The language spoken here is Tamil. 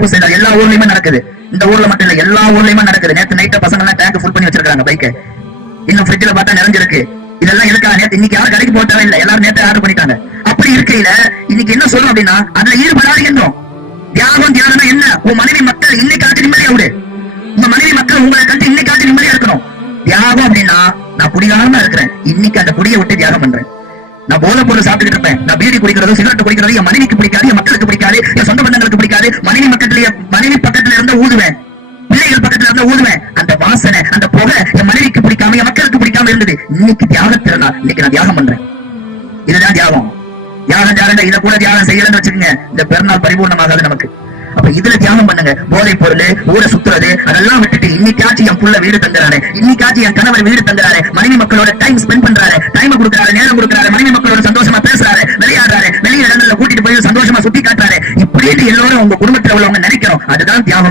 தயவு செய்தால் எல்லா ஊர்லயுமே நடக்குது. இந்த ஊர்ல மட்டும் இல்ல எல்லா ஊர்லயுமே நடக்குது. நேத்து நைட்ட பசங்க எல்லாம் டேங்க் ஃபுல் பண்ணி வச்சிருக்காங்க பைக்கை இன்னும் ஃப்ரிட்ஜ்ல பார்த்தா நிறைஞ்சிருக்கு. இதெல்லாம் இருக்கா நேத்து இன்னைக்கு யாரும் கடைக்கு போட்டா இல்ல எல்லாரும் நேத்து ஆர்டர் பண்ணிட்டாங்க. அப்படி இருக்கையில இன்னைக்கு என்ன சொல்றோம் அப்படின்னா அதுல ஈடுபடாதீங்கன்றோம் தியாகம் தியாகம்னா என்ன? உன் மனைவி மக்கள் இன்னைக்காச்சும் நிம்மதியா விடு. உங்க மனைவி மக்கள் உங்களை கண்டு இன்னைக்காச்சும் நிம்மதியா இருக்கணும். தியாகம் அப்படின்னா நான் குடிகாரமா இருக்கிறேன். இன்னைக்கு அந்த குடியை விட்டு தியாகம் பண்றேன். நான் போதை பொருள் சாப்பிட்டுட்டு இருப்பேன். நான் பீடி குடிக்கிறதோ சிகரெட் குடிக்கிறதோ என் மனைவிக்கு பிடிக்காது என் மக்களுக்கு பிடிக்காது என் சொந்த பந்தங்களுக்கு பிடிக்காது என்னுடைய மனைவி பக்கத்துல இருந்து ஊதுவேன். பிள்ளைகள் பக்கத்துல இருந்து ஊதுவேன். அந்த வாசனை அந்த புகை என் மனைவிக்கு பிடிக்காம என் மக்களுக்கு பிடிக்காம இருந்தது. இன்னைக்கு தியாக இன்னைக்கு நான் தியாகம் பண்றேன். இதுதான் தியாகம். தியாகம் தியாகம் இதை கூட தியாகம் செய்யலன்னு வச்சுக்கோங்க. இந்த பெருநாள் பரிபூர்ணமாகாது நமக்கு. அப்ப இதுல தியாகம் பண்ணுங்க. போதை பொருள் ஊரை சுத்துறது அதெல்லாம் விட்டுட்டு இன்னைக்காச்சும் என் புள்ள வீடு தங்குறாரு இன்னைக்காச்சும் என் கணவர் வீடு தங்குறாரு மனைவி மக்களோட டைம் ஸ்பெண்ட் பண்றாரு டைம் கொடுக்குறாரு நேரம் கொடுக்குறாரு மனைவி மக்களோட சந்தோஷமா பேசுறாரு விளையாடுறாரு வெளி இடங்கள்ல கூட்டிட்டு போய் சந்தோஷம் சுத்தி எல்லாரும் அவங்க குடும்பத்தில் உள்ளவங்க நினைக்கிறோம் அதுதான் தியாகம்.